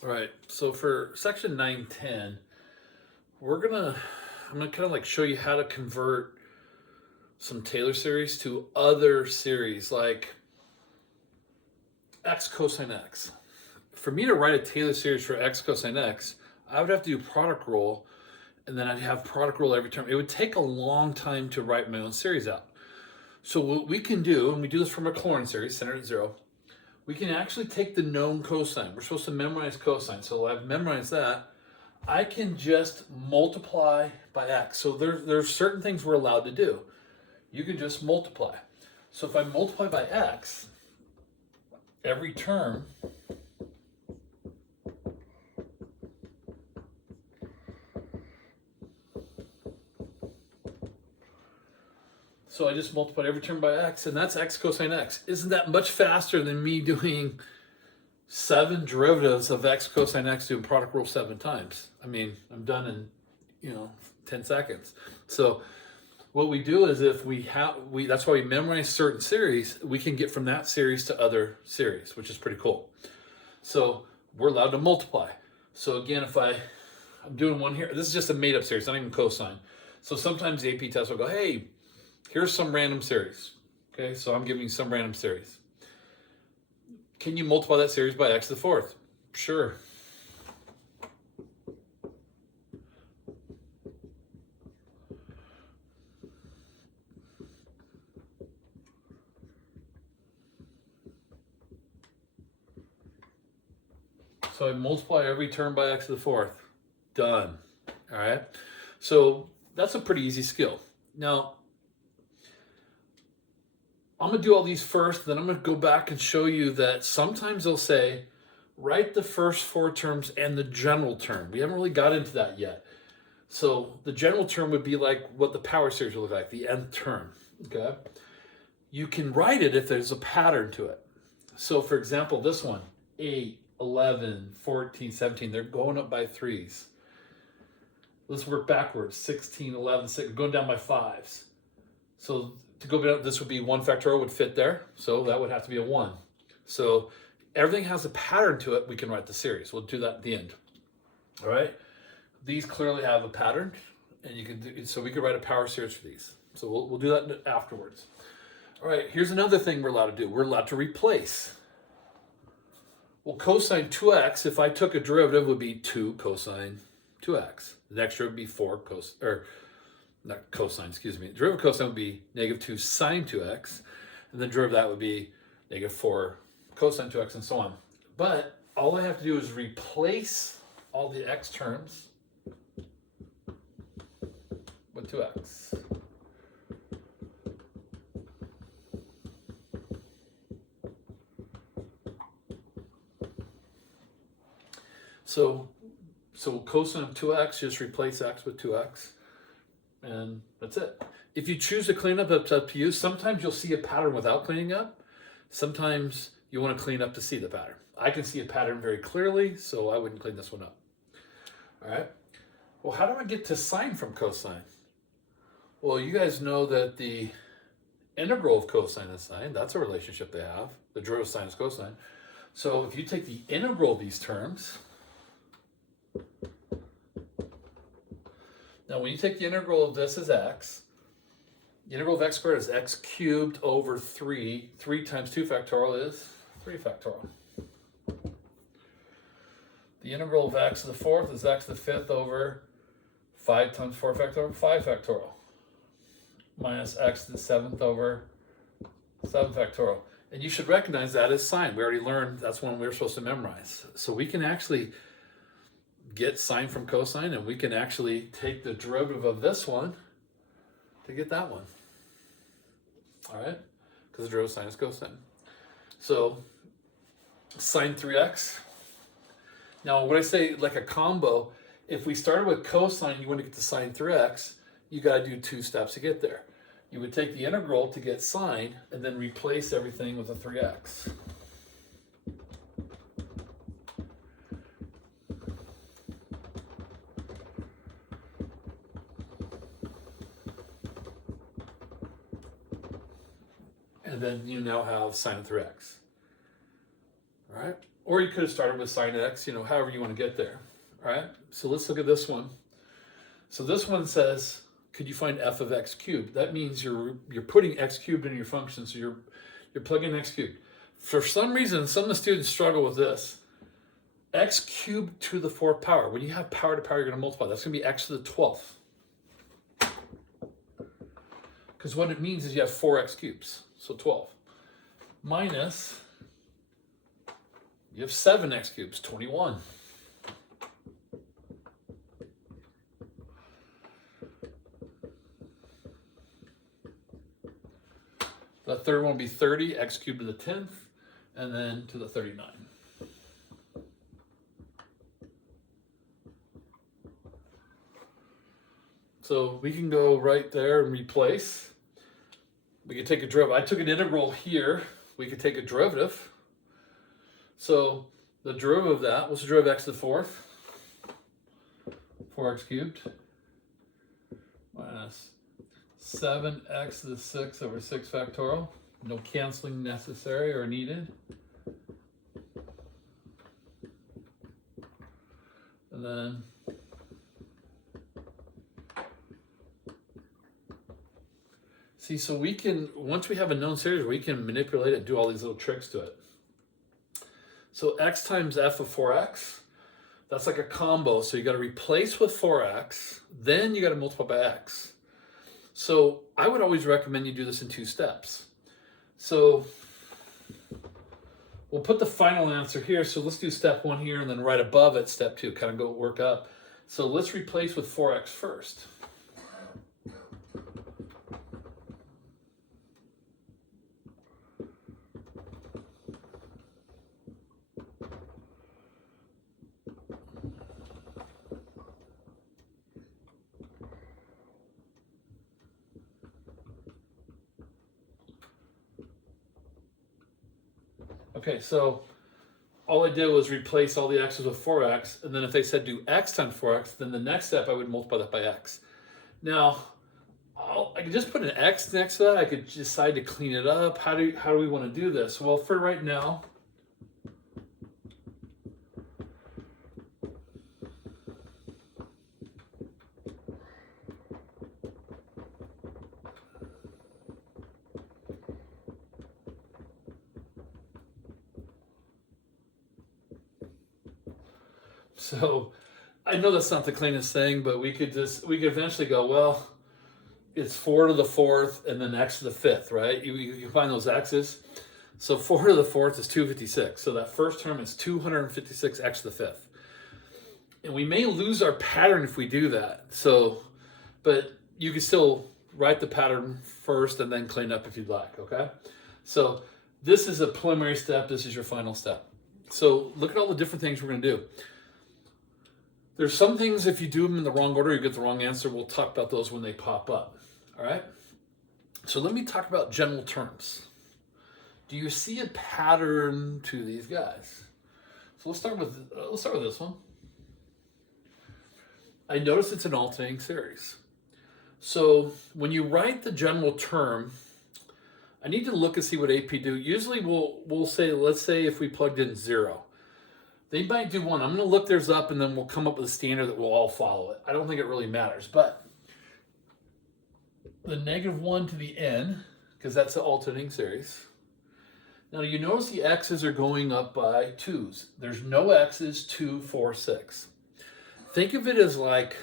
All right, so for section 910, I'm gonna kind of like show you how to convert some Taylor series to other series like x cosine x. For me to write a Taylor series for x cosine x, I would have to do product rule, and then I'd have product rule every term. It would take a long time to write my own series out. So what we can do, and we do this for MacLaurin series, centered at 0, we can actually take the known cosine. We're supposed to memorize cosine, so I've memorized that. I can just multiply by x. So there's certain things we're allowed to do. You can just multiply. So if I multiply by x, every term so I just multiplied every term by x, and that's x cosine x. Isn't that much faster than me doing 7 derivatives of x cosine x doing product rule 7 times? I mean, I'm done in 10 seconds. So what we do is if that's why we memorize certain series, we can get from that series to other series, which is pretty cool. So we're allowed to multiply. So again, if I'm doing one here, this is just a made up series, not even cosine. So sometimes the AP test will go, hey, here's some random series. Okay, so I'm giving you some random series. Can you multiply that series by x to the 4th? Sure. So I multiply every term by x to the 4th. Done. All right. So that's a pretty easy skill. Now, I'm going to do all these first, then I'm going to go back and show you that sometimes they'll say, write the first 4 terms and the general term. We haven't really got into that yet. So the general term would be like what the power series will look like, the nth term. Okay. You can write it if there's a pattern to it. So for example, this one, 8, 11, 14, 17, they're going up by 3s. Let's work backwards, 16, 11, 6, going down by 5s. So to go down, this would be 1 factorial would fit there. So that would have to be a 1. So everything has a pattern to it. We can write the series. We'll do that at the end. All right. These clearly have a pattern, and you can do, so we could write a power series for these. So we'll do that afterwards. All right. Here's another thing we're allowed to do. We're allowed to replace. Well, cosine 2x, if I took a derivative, would be 2 cosine 2x. The next derivative would be 4 cosine, or not cosine, excuse me. Derivative cosine would be negative 2 sine 2x, and the derivative of that would be negative 4 cosine 2x, and so on. But all I have to do is replace all the x terms with 2x. So cosine of 2x, just replace x with 2x, and that's it. If you choose to clean up, it's up to you. Sometimes you'll see a pattern without cleaning up. Sometimes you want to clean up to see the pattern. I can see a pattern very clearly, so I wouldn't clean this one up. All right. Well, how do I get to sine from cosine? Well, you guys know that the integral of cosine and sine, that's a relationship they have. The derivative of sine is cosine. So if you take the integral of these terms, now when you take the integral of this as x, the integral of x squared is x cubed over 3. 3 times 2 factorial is 3 factorial. The integral of x to the 4th is x to the 5th over 5 times 4 factorial, 5 factorial. Minus x to the 7th over 7 factorial. And you should recognize that as sine. We already learned that's one we were supposed to memorize. So we can actually get sine from cosine, and we can actually take the derivative of this one to get that one. All right? Because the derivative of sine is cosine. So sine 3x. Now, when I say like a combo, if we started with cosine, you want to get to sine 3x, you got to do 2 steps to get there. You would take the integral to get sine and then replace everything with a 3x. And then you now have sine of 3x. All right? Or you could have started with sine x, however you want to get there. All right, so let's look at this one. So this one says, could you find f of x cubed? That means you're putting x cubed into your function, so you're plugging x cubed. For some reason, some of the students struggle with this. X cubed to the 4th power. When you have power to power, you're going to multiply. That's going to be x to the 12th. Because what it means is you have 4x cubes, so 12. Minus, you have 7x cubes, 21. The third one will be 30, x cubed to the 10th, and then to the 39. So we can go right there and replace. We could take a derivative. I took an integral here. We could take a derivative. So the derivative of that, what's the derivative of x to the 4th? 4x cubed minus 7x to the 6 over 6 factorial. No canceling necessary or needed. And then see, so we can, once we have a known series, we can manipulate it, do all these little tricks to it. So x times f of 4x, that's like a combo. So you got to replace with 4x, then you got to multiply by x. So I would always recommend you do this in 2 steps. So we'll put the final answer here. So let's do step 1 here, and then right above it, step 2, kind of go work up. So let's replace with 4x first. Okay, so all I did was replace all the x's with 4x, and then if they said do x times 4x, then the next step I would multiply that by x. Now, I could just put an x next to that. I could decide to clean it up. How do we want to do this? Well, for right now, so I know that's not the cleanest thing, but we could eventually go, well, it's 4 to the 4th and then x to the 5th, right? You can find those x's. So 4 to the 4th is 256. So that first term is 256 x to the 5th. And we may lose our pattern if we do that. So, but you can still write the pattern first and then clean up if you'd like, okay? So this is a preliminary step. This is your final step. So look at all the different things we're going to do. There's some things, if you do them in the wrong order, you get the wrong answer. We'll talk about those when they pop up. All right? So let me talk about general terms. Do you see a pattern to these guys? So let's start with this one. I notice it's an alternating series. So when you write the general term, I need to look and see what AP do. Usually we'll say, let's say if we plugged in 0. They might do 1. I'm going to look theirs up, and then we'll come up with a standard that we'll all follow it. I don't think it really matters, but the -1 to the n, because that's the alternating series. Now you notice the x's are going up by 2's. There's no x's, 2, 4, 6. Think of it as like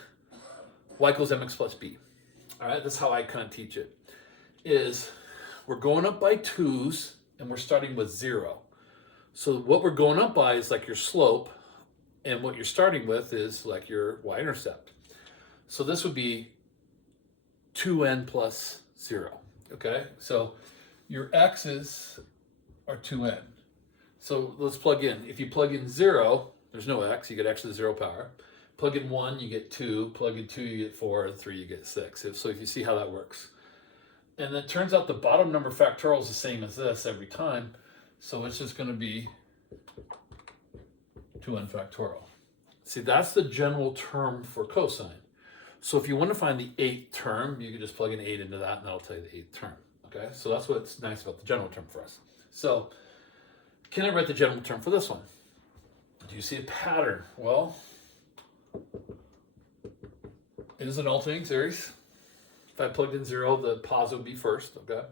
y equals mx plus b. All right, that's how I kind of teach it. Is we're going up by 2's, and we're starting with 0. So what we're going up by is like your slope, and what you're starting with is like your y-intercept. So this would be 2n plus 0, okay? So your x's are 2n. So let's plug in. If you plug in 0, there's no x, you get x to the 0 power. Plug in 1, you get 2. Plug in 2, you get 4, and 3, you get 6. So if you see how that works. And it turns out the bottom number factorial is the same as this every time. So it's just going to be 2n factorial. See, that's the general term for cosine. So if you want to find the 8th term, you can just plug an 8 into that, and that'll tell you the 8th term. Okay, so that's what's nice about the general term for us. So can I write the general term for this one? Do you see a pattern? Well, it is an alternating series. If I plugged in 0, the positive would be first, okay?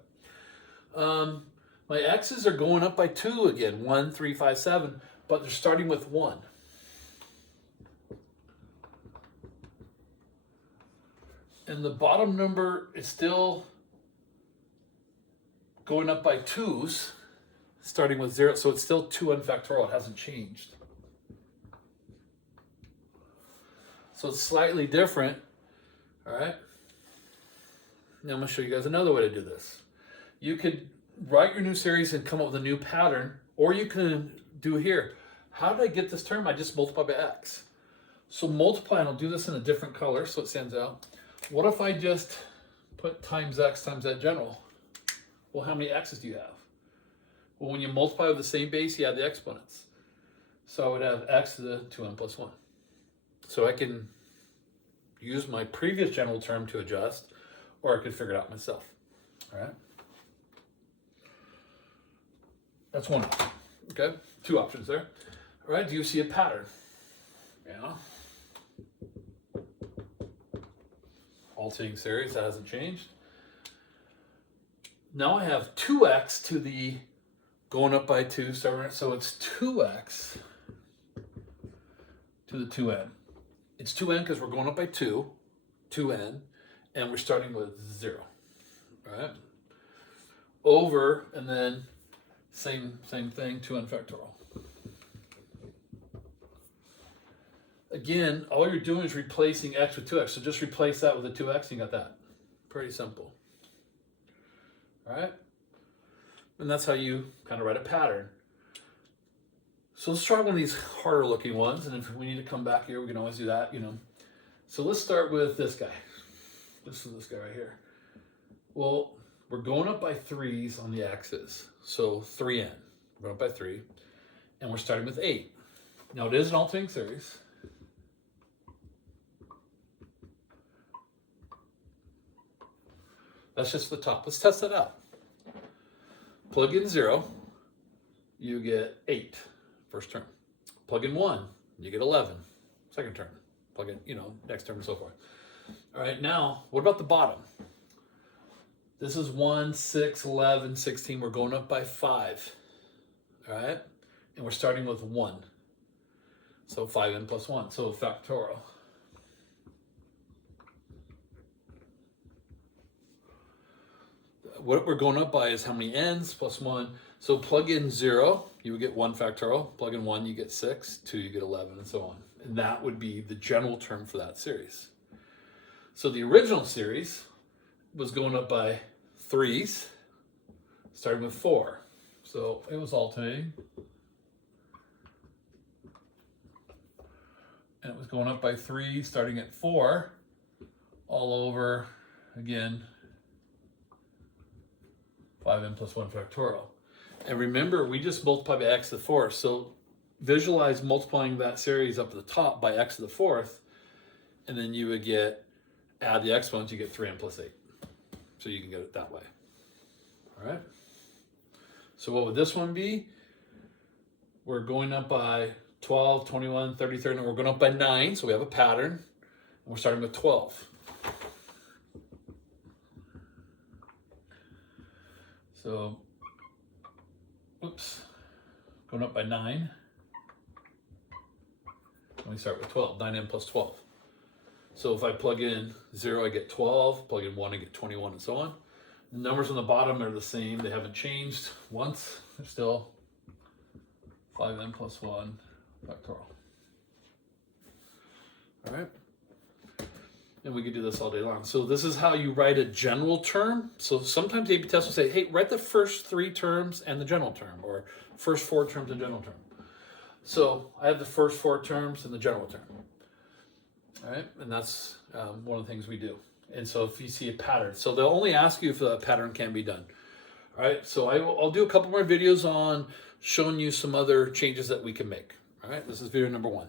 My x's are going up by 2 again, 1, 3, 5, 7, but they're starting with 1. And the bottom number is still going up by 2's, starting with 0, so it's still 2n factorial, it hasn't changed. So it's slightly different, all right? Now I'm going to show you guys another way to do this. You could write your new series and come up with a new pattern, or you can do here. How did I get this term? I just multiply by x. So multiply, and I'll do this in a different color so it stands out. What if I just put times x times that general? Well, how many x's do you have? Well, when you multiply with the same base, you add the exponents. So I would have x to the 2n plus 1. So I can use my previous general term to adjust, or I could figure it out myself. All right? That's one option. Okay? Two options there. All right, do you see a pattern? Yeah. Alternating series, that hasn't changed. Now I have 2x to the going up by 2, so it's 2x to the 2n. It's 2n because we're going up by 2, 2n, and we're starting with 0. All right? Over, and then same thing, 2n factorial. Again, all you're doing is replacing x with 2x. So just replace that with a 2x and you got that. Pretty simple. All right? And that's how you kind of write a pattern. So let's try one of these harder looking ones. And if we need to come back here, we can always do that, you know. So let's start with this guy. This is this guy right here. Well, we're going up by 3's on the x's. So 3n. We're going up by 3. And we're starting with 8. Now it is an alternating series. That's just the top. Let's test it out. Plug in 0, you get 8, first term. Plug in 1, you get 11, second term. Plug in, you know, next term and so forth. All right, now, what about the bottom? This is 1, 6, 11, 16. We're going up by 5. All right? And we're starting with 1. So 5n plus 1, so factorial. What we're going up by is how many n's plus 1. So plug in 0, you would get 1 factorial. Plug in 1, you get 6. 2, you get 11, and so on. And that would be the general term for that series. So the original series was going up by 3's, starting with 4. So it was alternating. And it was going up by 3, starting at 4, all over, again, 5n plus 1 factorial. And remember, we just multiply by x to the 4th. So visualize multiplying that series up at the top by x to the 4th, and then you would get, add the exponents, you get 3n plus 8. So you can get it that way. All right? So what would this one be? We're going up by 12, 21, 30, 30, and we're going up by 9, so we have a pattern. And we're starting with 12. So, oops, going up by 9. And we start with 12, 9n plus 12. So if I plug in 0, I get 12, plug in 1, I get 21, and so on. The numbers on the bottom are the same. They haven't changed once. They're still 5n plus 1 factorial. All right? And we could do this all day long. So this is how you write a general term. So sometimes the AP test will say, hey, write the first 3 terms and the general term, or first 4 terms and general term. So I have the first 4 terms and the general term. All right, and that's one of the things we do. And so if you see a pattern, so they'll only ask you if a pattern can be done. All right, so I'll do a couple more videos on showing you some other changes that we can make. All right, this is video number 1.